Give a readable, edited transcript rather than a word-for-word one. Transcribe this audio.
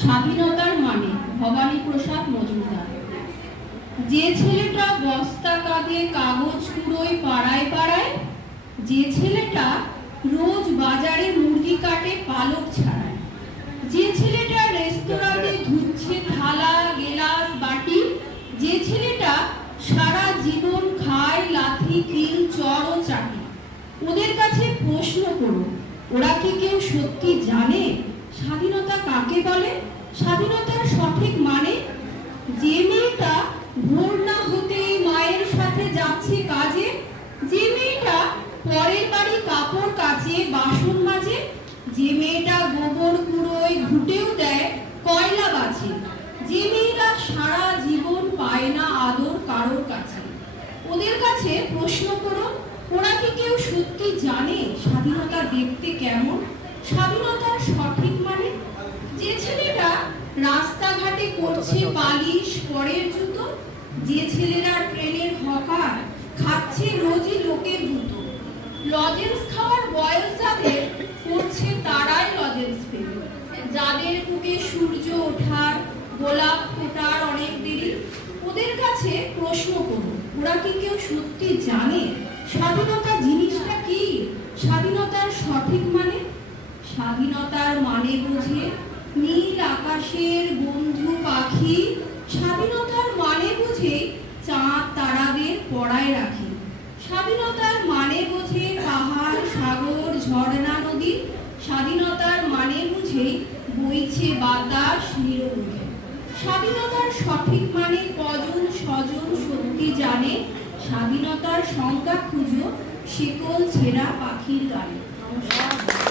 স্বাধীনতার মানে ভবানী প্রসাদ মজুমদার। যে ছেলেটা বস্তা কাঁধে কাগজ কুড়োয় পাড়ায় পাড়ায়, যে ছেলেটা রোজ বাজারে মুরগি কাটে পালক ছাড়ায়, যে ছেলেটা রেস্তোরাঁতে ধুচ্ছে থালা গেলাস বাটি, যে ছেলেটা সারা জীবন খায় লাথি কিল চর ও চাটি, ওদের কাছে প্রশ্ন করো, ওরা কি কেউ সত্যি জানে স্বাধীনতা কাকে বলে? স্বাধীনতার সঠিক মানে? যে মেয়েটা ভোর না হতে মায়ের সাথে যাচ্ছে কাজে, যে মেয়েটা পরের বাড়ি কাপড় কাচে বাসন মাজে, যে মেয়েটা গোবর কুড়োয় ঘুটেও দেয় কয়লা বাছে, যে মেয়েরা সারা জীবন পায় না আদর কারোর কাছে, ওদের কাছে প্রশ্ন করো, ওরা কি কেউ সত্যি জানে স্বাধীনতা দেখতে কেমন? স্বাধীনতার সঠিক মানে? যে ছেলেটা রাস্তাঘাটে করছে পালিশ পরের জুতো, যে ছেলেরা ট্রেনের হকার খাচ্ছে রোজই লোকের জুতো, লজেন্স খাওয়ার বয়স যাদের করছে তারাই লজেন্স পেল, যাদের বুকে সূর্য ওঠার গোলাপ ফোটার অনেক দেরি, ওদের কাছে প্রশ্ন করো, ওরা কি কেউ সত্যি জানে স্বাধীনতা জিনিসটা কি? স্বাধীনতার সঠিক মানে? স্বাধীনতার মানে বুঝে নীল আকাশের বন্ধু পাখি, স্বাধীনতার মানে বুঝে চাঁদ তারাদের পড়ায় রাখি, স্বাধীনতার মানে বুঝে পাহাড় সাগর ঝর্ণা নদী, স্বাধীনতার মানে বুঝে বইছে বাতাস নিরবধি। স্বাধীনতার সঠিক মানে কজন স্বজন সত্যি জানে? স্বাধীনতার সংজ্ঞা খুঁজো শেকল ছেঁড়া পাখির গানে। নমস্কার।